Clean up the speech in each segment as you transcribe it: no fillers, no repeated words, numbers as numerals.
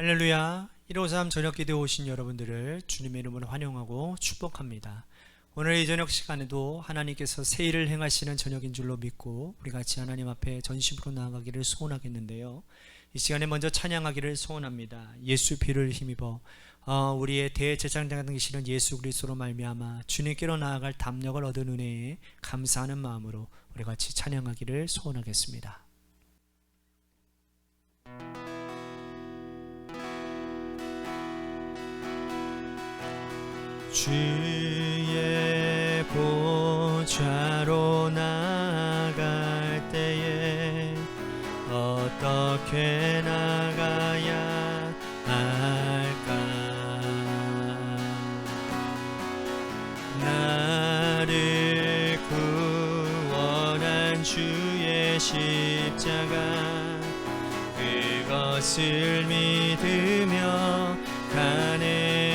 할렐루야. 153 저녁 기도에 오신 여러분들을 주님의 이름으로 환영하고 축복합니다. 오늘 이 저녁 시간에도 하나님께서 새 일을 행하시는 저녁인 줄로 믿고 우리 같이 하나님 앞에 전심으로 나아가기를 소원하겠는데요, 이 시간에 먼저 찬양하기를 소원합니다. 예수 피를 힘입어 우리의 대제사장 되시는 예수 그리스도로 말미암아 주님께로 나아갈 담력을 얻은 은혜에 감사하는 마음으로 우리 같이 찬양하기를 소원하겠습니다. 주의 보좌로 나아갈 때에 어떻게 나가야 할까? 나를 구원한 주의 십자가, 그것을 믿으며 가네.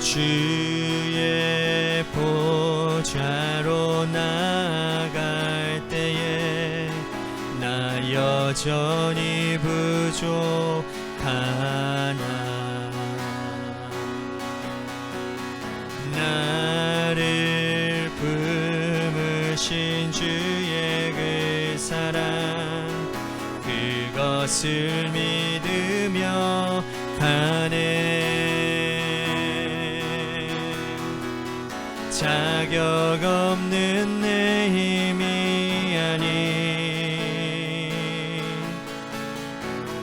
주의 보좌로 나아갈 때에 나 여전히 부족하나. 나를 품으신 주의 그 사랑, 그것을 믿으며 가네. 자격 없는 내 힘이 아닌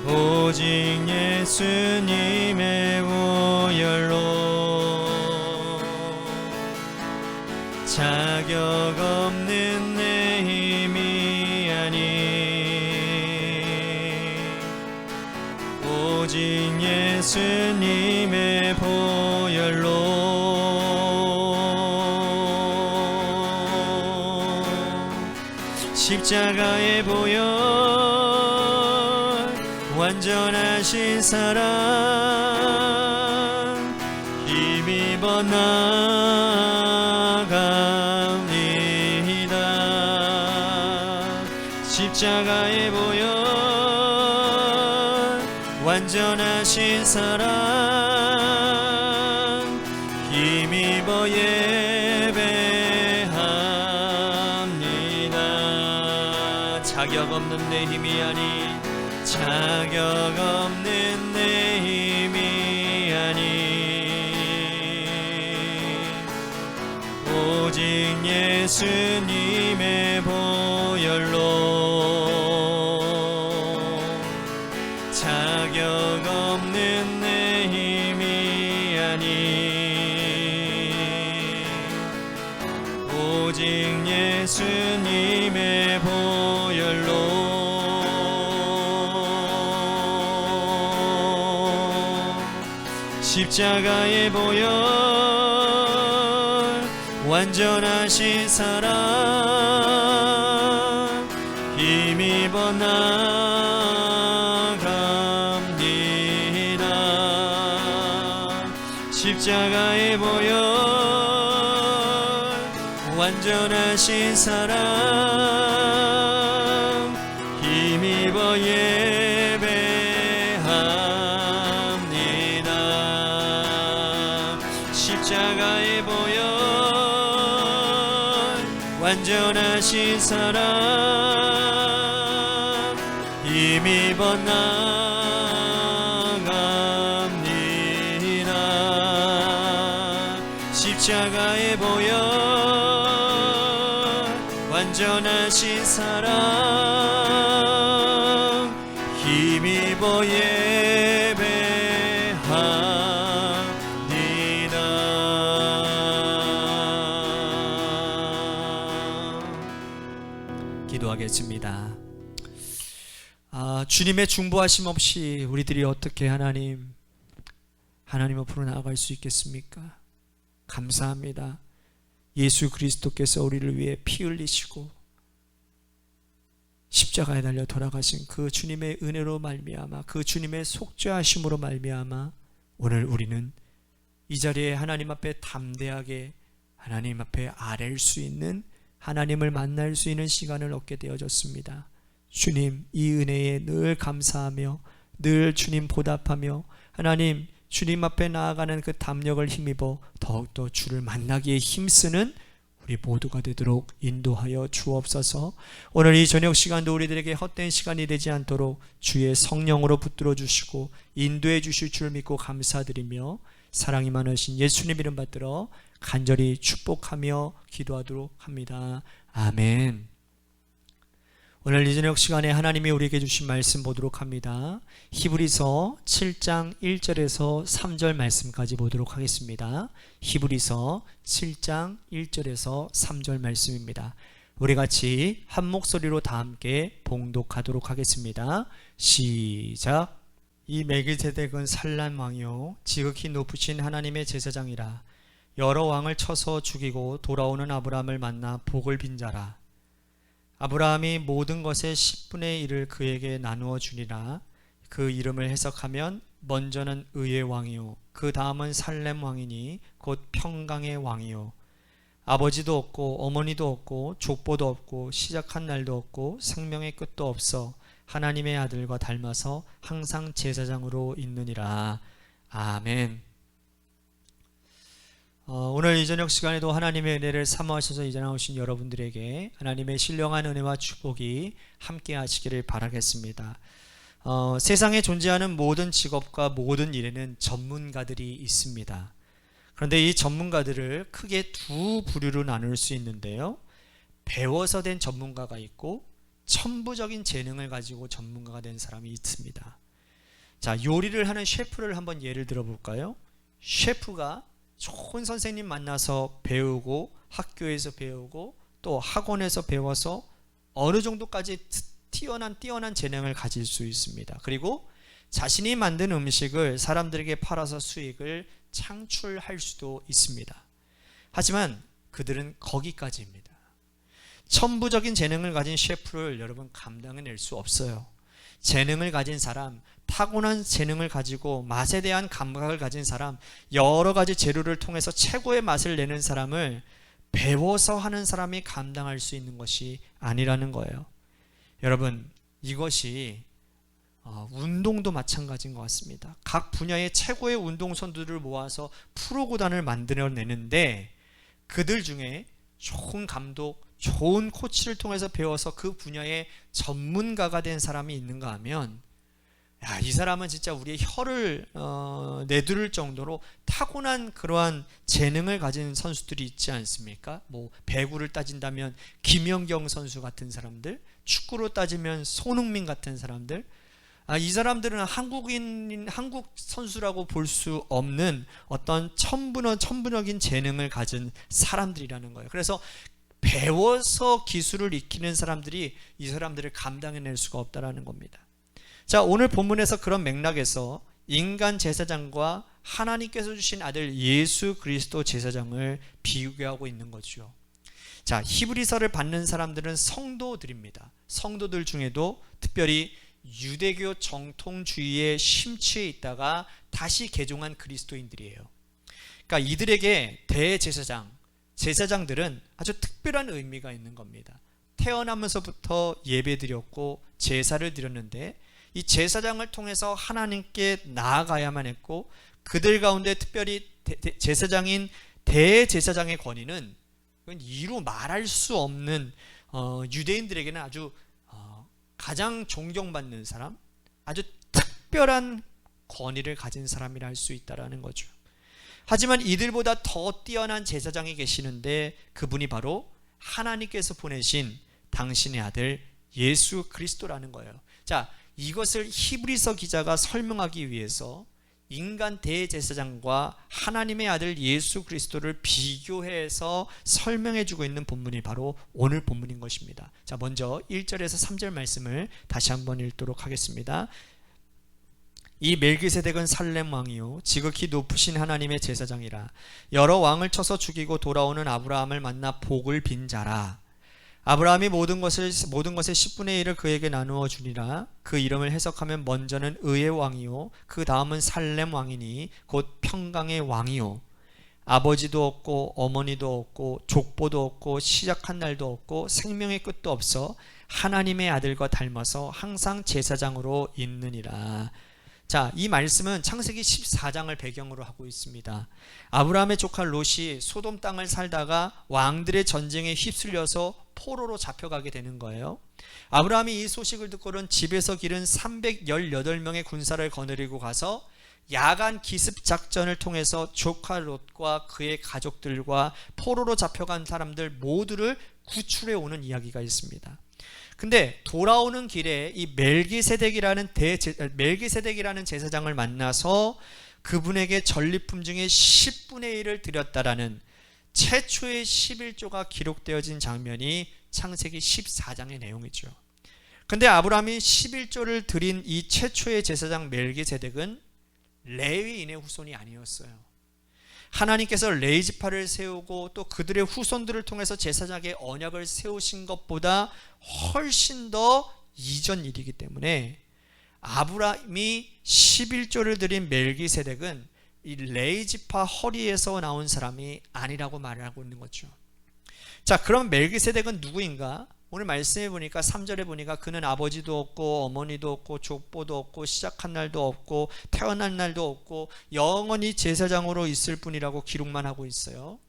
오직 예수님의 보혈로, 자격 없는 내 힘이 아닌 오직 예수님의 보혈로, 십자가의 보혈, 완전하신 사랑, 힘입어 나아갑니다. 십자가의 보혈, 완전하신 사랑, 힘입어 자격 없는 내 힘이 아닌, 자격 없는 내 힘이 아닌 오직 예수님의 보혈로, 자격 없는 내 힘이 아닌 오직 예수님의 보혈로, 십자가의 보혈, 완전하신 사랑, 힘입어 나아갑니다. 십자가의 보혈, 완전하신 사랑, 힘입어 예배합니다. 십자가의 보혈, 완전하신 사랑, 힘입어 나아갑니다. 십자가의 보혈, 완전하신 사랑, 힘입어 예배합니다. 기도하겠습니다. 주님의 중보하심 없이 우리들이 어떻게 하나님 앞으로 나아갈 수 있겠습니까? 감사합니다. 예수 그리스도께서 우리를 위해 피 흘리시고 십자가에 달려 돌아가신 그 주님의 은혜로 말미암아, 그 주님의 속죄하심으로 말미암아 오늘 우리는 이 자리에 하나님 앞에 담대하게 하나님 앞에 아랠 수 있는, 하나님을 만날 수 있는 시간을 얻게 되어졌습니다. 주님, 이 은혜에 늘 감사하며 늘 주님 보답하며 하나님 주님 앞에 나아가는 그 담력을 힘입어 더욱더 주를 만나기에 힘쓰는 우리 모두가 되도록 인도하여 주옵소서. 오늘 이 저녁 시간도 우리들에게 헛된 시간이 되지 않도록 주의 성령으로 붙들어 주시고 인도해 주실 줄 믿고 감사드리며 사랑이 많으신 예수님 이름 받들어 간절히 축복하며 기도하도록 합니다. 아멘. 오늘 이 저녁 시간에 하나님이 우리에게 주신 말씀 보도록 합니다. 히브리서 7장 1절에서 3절 말씀까지 보도록 하겠습니다. 히브리서 7장 1절에서 3절 말씀입니다. 우리 같이 한 목소리로 다 함께 봉독하도록 하겠습니다. 시작. 이 멜기세덱은 살람 왕이요 지극히 높으신 하나님의 제사장이라. 여러 왕을 쳐서 죽이고 돌아오는 아브라함을 만나 복을 빈 자라. 아브라함이 모든 것의 10분의 1을 그에게 나누어 주니라. 그 이름을 해석하면 먼저는 의의 왕이요 그 다음은 살렘 왕이니 곧 평강의 왕이요 아버지도 없고 어머니도 없고 족보도 없고 시작한 날도 없고 생명의 끝도 없어 하나님의 아들과 닮아서 항상 제사장으로 있느니라. 아멘. 오늘 이 저녁 시간에도 하나님의 은혜를 사모하셔서 이제 나오신 여러분들에게 하나님의 신령한 은혜와 축복이 함께 하시기를 바라겠습니다. 세상에 존재하는 모든 직업과 모든 일에는 전문가들이 있습니다. 그런데 이 전문가들을 크게 두 부류로 나눌 수 있는데요. 배워서 된 전문가가 있고 천부적인 재능을 가지고 전문가가 된 사람이 있습니다. 자, 요리를 하는 셰프를 한번 예를 들어 볼까요? 셰프가 좋은 선생님 만나서 배우고 학교에서 배우고 또 학원에서 배워서 어느 정도까지 뛰어난 재능을 가질 수 있습니다. 그리고 자신이 만든 음식을 사람들에게 팔아서 수익을 창출할 수도 있습니다. 하지만 그들은 거기까지입니다. 천부적인 재능을 가진 셰프를 여러분 감당해낼 수 없어요. 재능을 가진 사람, 타고난 재능을 가지고 맛에 대한 감각을 가진 사람, 여러 가지 재료를 통해서 최고의 맛을 내는 사람을 배워서 하는 사람이 감당할 수 있는 것이 아니라는 거예요. 여러분, 이것이 운동도 마찬가지인 것 같습니다. 각 분야의 최고의 운동선수들을 모아서 프로구단을 만들어내는데 그들 중에 좋은 감독, 좋은 코치를 통해서 배워서 그 분야의 전문가가 된 사람이 있는가 하면 이 사람은 진짜 우리의 혀를 내두를 정도로 타고난 그러한 재능을 가진 선수들이 있지 않습니까? 뭐 배구를 따진다면 김연경 선수 같은 사람들, 축구로 따지면 손흥민 같은 사람들, 이 사람들은 한국 선수라고 볼 수 없는 어떤 천부적인 재능을 가진 사람들이라는 거예요. 그래서 배워서 기술을 익히는 사람들이 이 사람들을 감당해낼 수가 없다라는 겁니다. 자, 오늘 본문에서 그런 맥락에서 인간 제사장과 하나님께서 주신 아들 예수 그리스도 제사장을 비교하고 있는 거죠. 자, 히브리서를 받는 사람들은 성도들입니다. 성도들 중에도 특별히 유대교 정통주의에 심취해 있다가 다시 개종한 그리스도인들이에요. 그러니까 이들에게 제사장들은 아주 특별한 의미가 있는 겁니다. 태어나면서부터 예배드렸고 제사를 드렸는데 이 제사장을 통해서 하나님께 나아가야만 했고 그들 가운데 특별히 제사장인 대제사장의 권위는 이루 말할 수 없는 유대인들에게는 아주 가장 존경받는 사람, 아주 특별한 권위를 가진 사람이라 할 수 있다는 거죠. 하지만 이들보다 더 뛰어난 제사장이 계시는데 그분이 바로 하나님께서 보내신 당신의 아들 예수 그리스도라는 거예요. 자, 이것을 히브리서 기자가 설명하기 위해서 인간 대제사장과 하나님의 아들 예수 그리스도를 비교해서 설명해주고 있는 본문이 바로 오늘 본문인 것입니다. 자, 먼저 1절에서 3절 말씀을 다시 한번 읽도록 하겠습니다. 이 멜기세덱은 살렘 왕이요 지극히 높으신 하나님의 제사장이라. 여러 왕을 쳐서 죽이고 돌아오는 아브라함을 만나 복을 빈 자라. 아브라함이 모든 것의 10분의 1을 그에게 나누어 주니라. 그 이름을 해석하면 먼저는 의의 왕이요 그 다음은 살렘 왕이니 곧 평강의 왕이요 아버지도 없고 어머니도 없고 족보도 없고 시작한 날도 없고 생명의 끝도 없어 하나님의 아들과 닮아서 항상 제사장으로 있느니라. 자, 이 말씀은 창세기 14장을 배경으로 하고 있습니다. 아브라함의 조카 롯이 소돔 땅을 살다가 왕들의 전쟁에 휩쓸려서 포로로 잡혀가게 되는 거예요. 아브라함이 이 소식을 듣고는 집에서 기른 318명의 군사를 거느리고 가서 야간 기습 작전을 통해서 조카 롯과 그의 가족들과 포로로 잡혀간 사람들 모두를 구출해 오는 이야기가 있습니다. 근데 돌아오는 길에 이 멜기세덱이라는 제사장을 만나서 그분에게 전리품 중에 10분의 1을 드렸다라는 최초의 11조가 기록되어진 장면이 창세기 14장의 내용이죠. 근데 아브라함이 11조를 드린 이 최초의 제사장 멜기세덱은 레위인의 후손이 아니었어요. 하나님께서 레위 지파를 세우고 또 그들의 후손들을 통해서 제사장의 언약을 세우신 것보다 훨씬 더 이전 일이기 때문에 아브라함이 11조를 드린 멜기세덱은 이 레위 지파 허리에서 나온 사람이 아니라고 말하고 있는 거죠. 자, 그럼 멜기세덱은 누구인가? 오늘 말씀해 보니까 3절에 보니까 그는 아버지도 없고 어머니도 없고 족보도 없고 시작한 날도 없고 태어난 날도 없고 영원히 제사장으로 있을 뿐이라고 기록만 하고 있어요.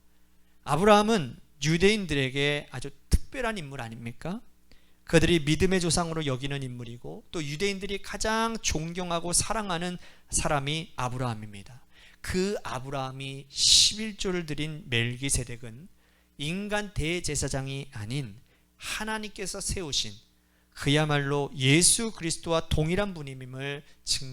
아브라함은 유대인들에게 아주 특별한 인물 아닙니까? 그들이 믿음의 조상으로 여기는 인물이고 또 유대인들이 가장 존경하고 사랑하는 사람이 아브라함입니다. 그 아브라함이 11조를 드린 멜기세덱은 인간 대제사장이 아닌 하나님께서 세우신 그야말로 예수 그리스도와 동일한 분임을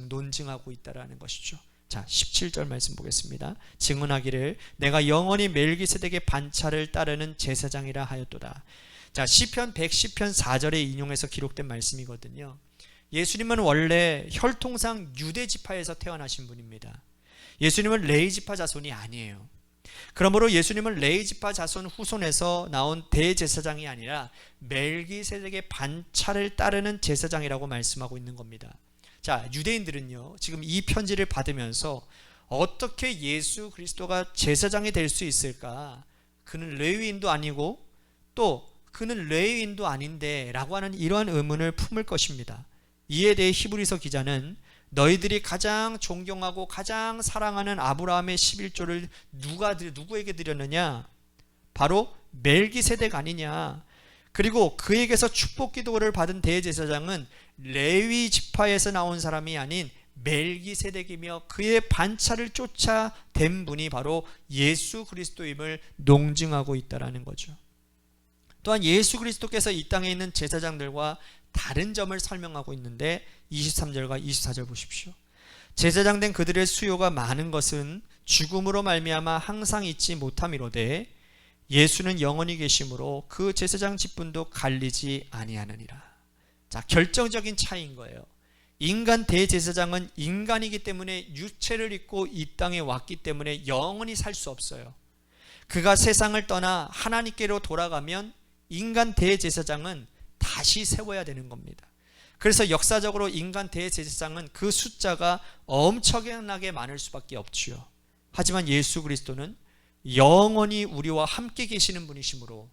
논증하고 있다는 것이죠. 자, 17절 말씀 보겠습니다. 증언하기를 내가 영원히 멜기세덱의 반차를 따르는 제사장이라 하였도다. 자, 시편 110편 4절에 인용해서 기록된 말씀이거든요. 예수님은 원래 혈통상 유대 지파에서 태어나신 분입니다. 예수님은 레위 지파 자손이 아니에요. 그러므로 예수님은 레위 지파 자손 후손에서 나온 대제사장이 아니라 멜기세덱의 반차를 따르는 제사장이라고 말씀하고 있는 겁니다. 자, 유대인들은요, 지금 이 편지를 받으면서 어떻게 예수 그리스도가 제사장이 될 수 있을까? 그는 레위인도 아니고 또 그는 레위인도 아닌데 라고 하는 이러한 의문을 품을 것입니다. 이에 대해 히브리서 기자는 너희들이 가장 존경하고 가장 사랑하는 아브라함의 11조를 누구에게 드렸느냐? 바로 멜기세덱 아니냐? 그리고 그에게서 축복 기도를 받은 대제사장은 레위 지파에서 나온 사람이 아닌 멜기세덱이며 그의 반차를 쫓아 된 분이 바로 예수 그리스도임을 농증하고 있다는 거죠. 또한 예수 그리스도께서 이 땅에 있는 제사장들과 다른 점을 설명하고 있는데 23절과 24절 보십시오. 제사장 된 그들의 수요가 많은 것은 죽음으로 말미암아 항상 잊지 못함이로되 예수는 영원히 계심으로 그 제사장 직분도 갈리지 아니하느니라. 자, 결정적인 차이인 거예요. 인간 대제사장은 인간이기 때문에 육체를 입고 이 땅에 왔기 때문에 영원히 살 수 없어요. 그가 세상을 떠나 하나님께로 돌아가면 인간 대제사장은 다시 세워야 되는 겁니다. 그래서 역사적으로 인간 대제사장은 그 숫자가 엄청나게 많을 수밖에 없지요. 하지만 예수 그리스도는 영원히 우리와 함께 계시는 분이시므로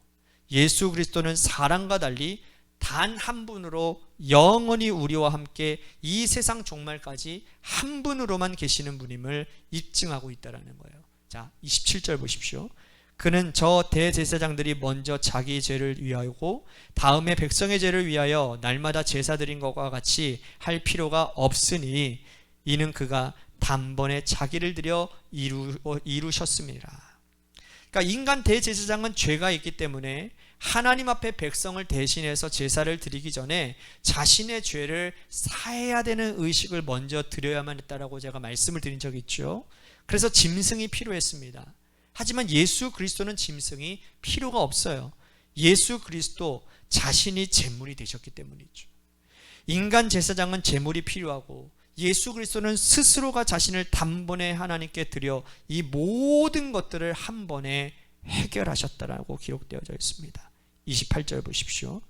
예수 그리스도는 사람과 달리 단 한 분으로 영원히 우리와 함께 이 세상 종말까지 한 분으로만 계시는 분임을 입증하고 있다는 거예요. 자, 27절 보십시오. 그는 저 대제사장들이 먼저 자기 죄를 위하고 다음에 백성의 죄를 위하여 날마다 제사 드린 것과 같이 할 필요가 없으니 이는 그가 단번에 자기를 들여 이루셨습니다. 그러니까 인간 대제사장은 죄가 있기 때문에 하나님 앞에 백성을 대신해서 제사를 드리기 전에 자신의 죄를 사해야 되는 의식을 먼저 드려야만 했다라고 제가 말씀을 드린 적이 있죠. 그래서 짐승이 필요했습니다. 하지만 예수 그리스도는 짐승이 필요가 없어요. 예수 그리스도 자신이 제물이 되셨기 때문이죠. 인간 제사장은 제물이 필요하고 예수 그리스도는 스스로가 자신을 단번에 하나님께 드려 이 모든 것들을 한 번에 해결하셨다라고 기록되어져 있습니다. 28절 보십시오.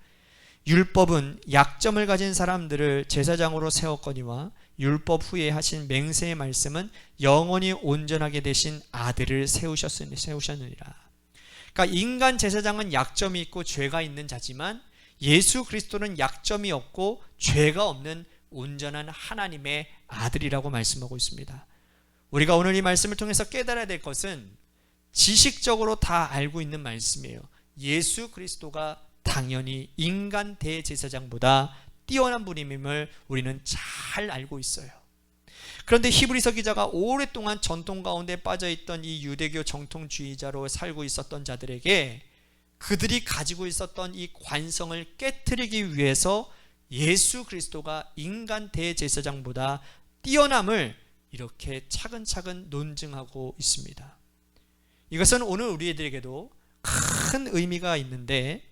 율법은 약점을 가진 사람들을 제사장으로 세웠거니와 율법 후에 하신 맹세의 말씀은 영원히 온전하게 되신 아들을 세우셨느니라. 그러니까 인간 제사장은 약점이 있고 죄가 있는 자지만 예수 그리스도는 약점이 없고 죄가 없는 온전한 하나님의 아들이라고 말씀하고 있습니다. 우리가 오늘 이 말씀을 통해서 깨달아야 될 것은 지식적으로 다 알고 있는 말씀이에요. 예수 그리스도가 당연히 인간 대제사장보다 뛰어난 분임을 우리는 잘 알고 있어요. 그런데 히브리서 기자가 오랫동안 전통 가운데 빠져있던 이 유대교 정통주의자로 살고 있었던 자들에게 그들이 가지고 있었던 이 관성을 깨트리기 위해서 예수 그리스도가 인간 대제사장보다 뛰어남을 이렇게 차근차근 논증하고 있습니다. 이것은 오늘 우리들에게도 큰 의미가 있는데,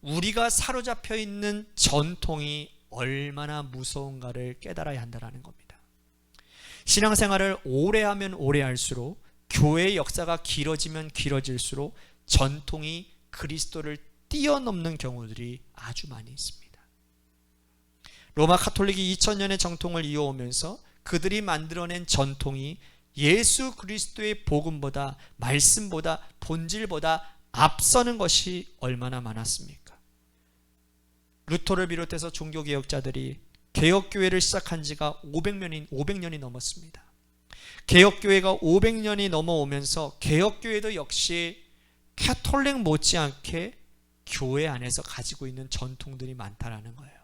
우리가 사로잡혀 있는 전통이 얼마나 무서운가를 깨달아야 한다는 겁니다. 신앙생활을 오래 하면 오래 할수록, 교회의 역사가 길어지면 길어질수록 전통이 그리스도를 뛰어넘는 경우들이 아주 많이 있습니다. 로마 카톨릭이 2000년의 정통을 이어오면서 그들이 만들어낸 전통이 예수 그리스도의 복음보다, 말씀보다, 본질보다 앞서는 것이 얼마나 많았습니까? 루터를 비롯해서 종교개혁자들이 개혁교회를 시작한 지가 500년이 넘었습니다. 개혁교회가 500년이 넘어오면서 개혁교회도 역시 카톨릭 못지않게 교회 안에서 가지고 있는 전통들이 많다라는 거예요.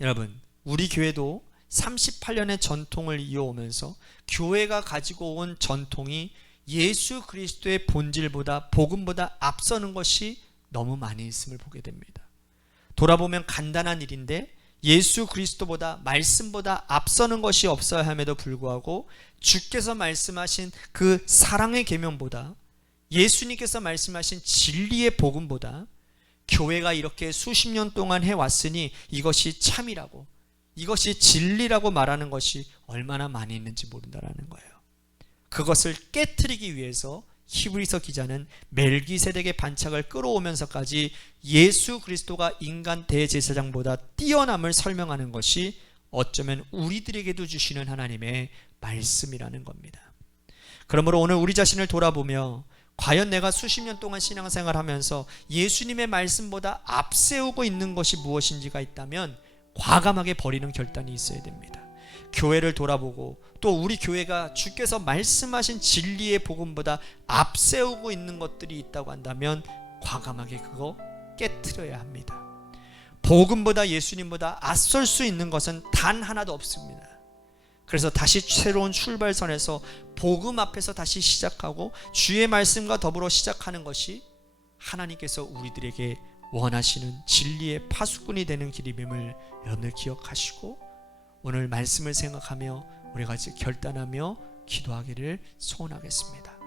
여러분, 우리 교회도 38년의 전통을 이어오면서 교회가 가지고 온 전통이 예수 그리스도의 본질보다, 복음보다 앞서는 것이 너무 많이 있음을 보게 됩니다. 돌아보면 간단한 일인데 예수 그리스도보다, 말씀보다 앞서는 것이 없어야 함에도 불구하고 주께서 말씀하신 그 사랑의 계명보다, 예수님께서 말씀하신 진리의 복음보다 교회가 이렇게 수십 년 동안 해왔으니 이것이 참이라고, 이것이 진리라고 말하는 것이 얼마나 많이 있는지 모른다라는 거예요. 그것을 깨트리기 위해서 히브리서 기자는 멜기세덱의 반착을 끌어오면서까지 예수 그리스도가 인간 대제사장보다 뛰어남을 설명하는 것이 어쩌면 우리들에게도 주시는 하나님의 말씀이라는 겁니다. 그러므로 오늘 우리 자신을 돌아보며 과연 내가 수십 년 동안 신앙생활하면서 예수님의 말씀보다 앞세우고 있는 것이 무엇인지가 있다면 과감하게 버리는 결단이 있어야 됩니다. 교회를 돌아보고 또 우리 교회가 주께서 말씀하신 진리의 복음보다 앞세우고 있는 것들이 있다고 한다면 과감하게 그거 깨트려야 합니다. 복음보다, 예수님보다 앞설 수 있는 것은 단 하나도 없습니다. 그래서 다시 새로운 출발선에서 복음 앞에서 다시 시작하고 주의 말씀과 더불어 시작하는 것이 하나님께서 우리들에게 원하시는 진리의 파수꾼이 되는 길임을 여러분들 기억하시고, 오늘 말씀을 생각하며 우리 같이 결단하며 기도하기를 소원하겠습니다.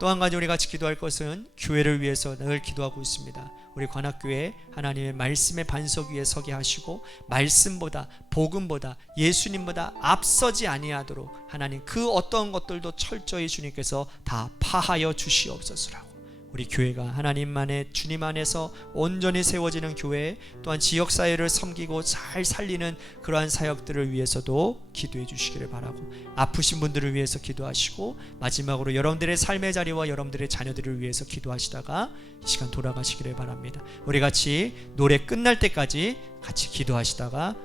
또 한 가지 우리 같이 기도할 것은 교회를 위해서 늘 기도하고 있습니다. 우리 관악교회 하나님의 말씀의 반석 위에 서게 하시고 말씀보다, 복음보다, 예수님보다 앞서지 아니하도록 하나님 그 어떤 것들도 철저히 주님께서 다 파하여 주시옵소서라고, 우리 교회가 하나님만의, 주님 안에서 온전히 세워지는 교회, 또한 지역사회를 섬기고 잘 살리는 그러한 사역들을 위해서도 기도해 주시기를 바라고, 아프신 분들을 위해서 기도하시고, 마지막으로 여러분들의 삶의 자리와 여러분들의 자녀들을 위해서 기도하시다가 이 시간 돌아가시기를 바랍니다. 우리 같이 노래 끝날 때까지 같이 기도하시다가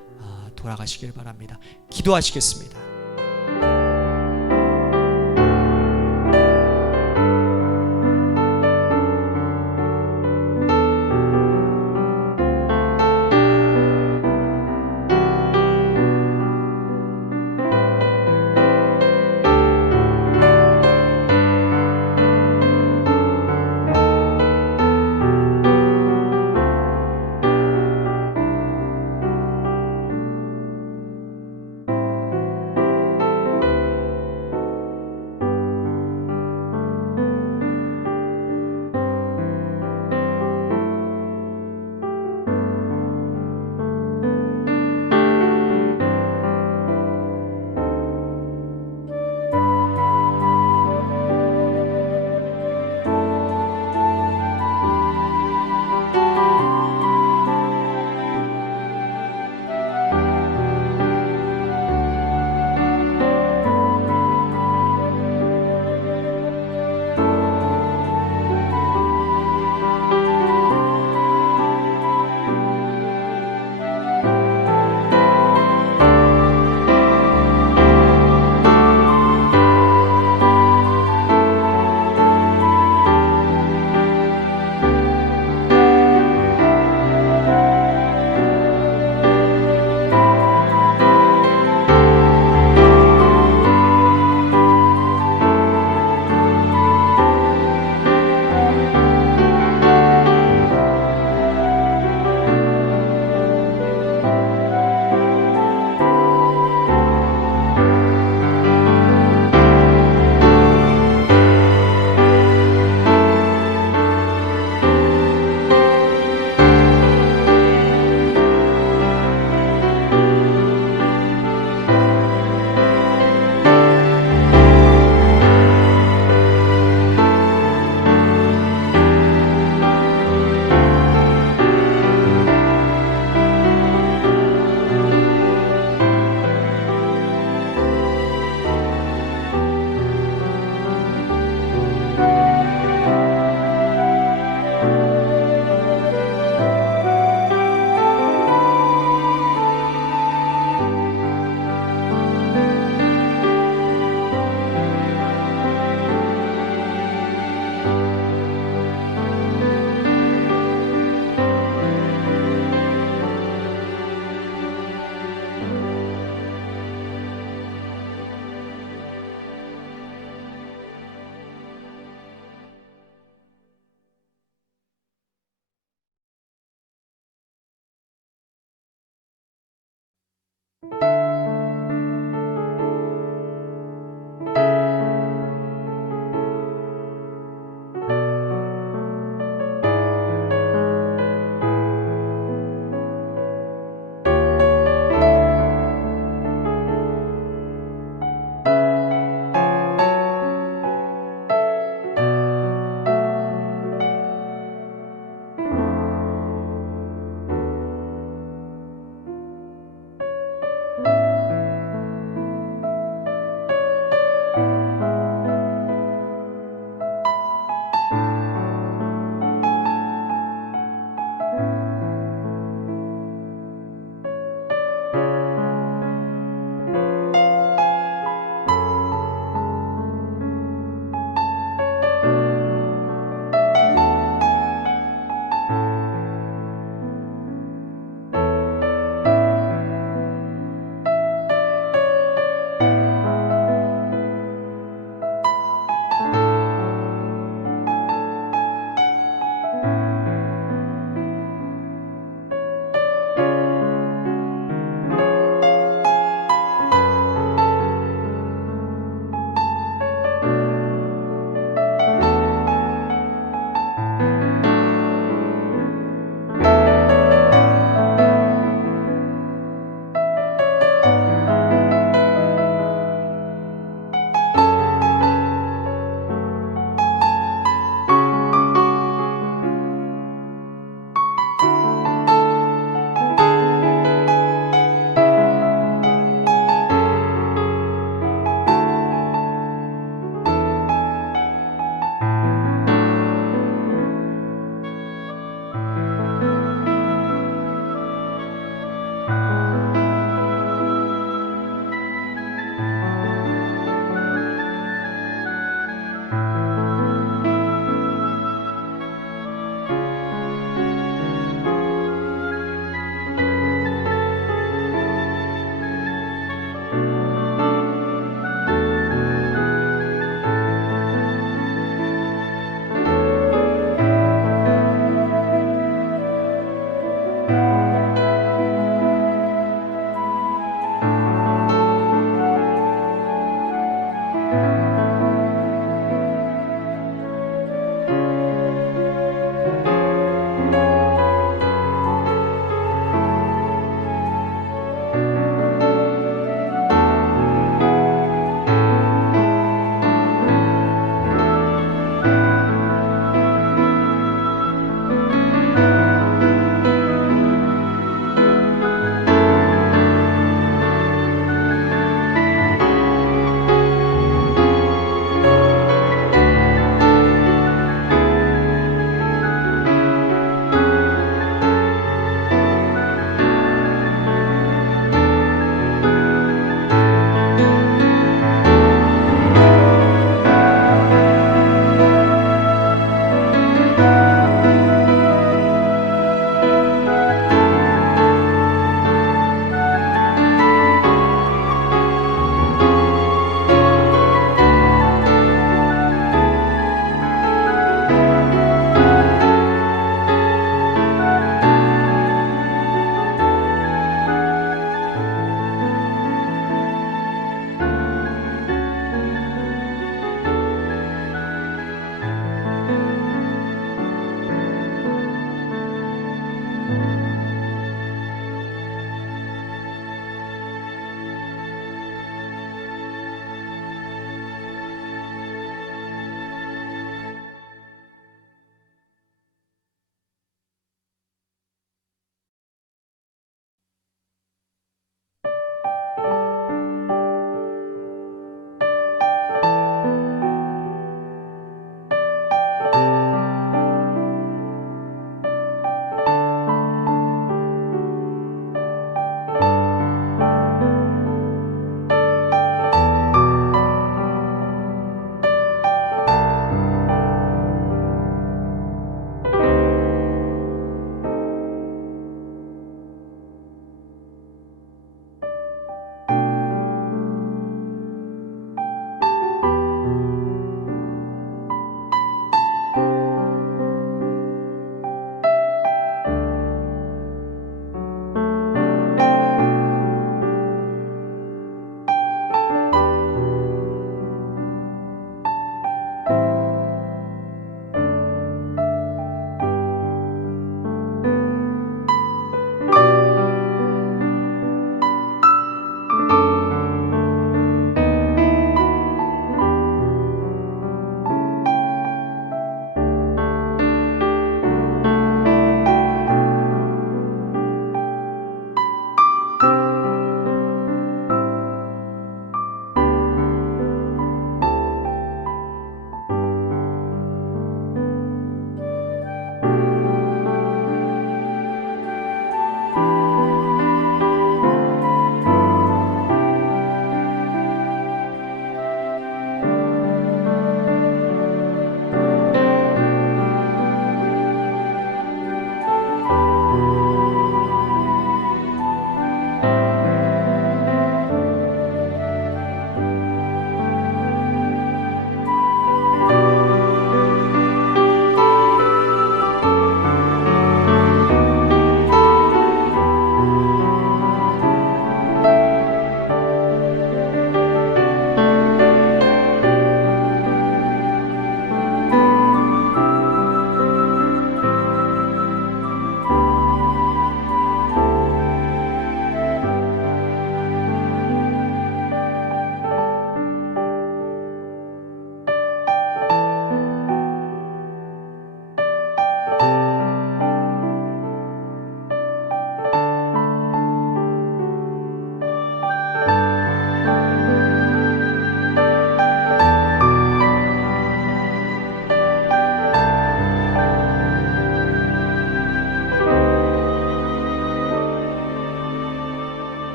돌아가시기를 바랍니다. 기도하시겠습니다.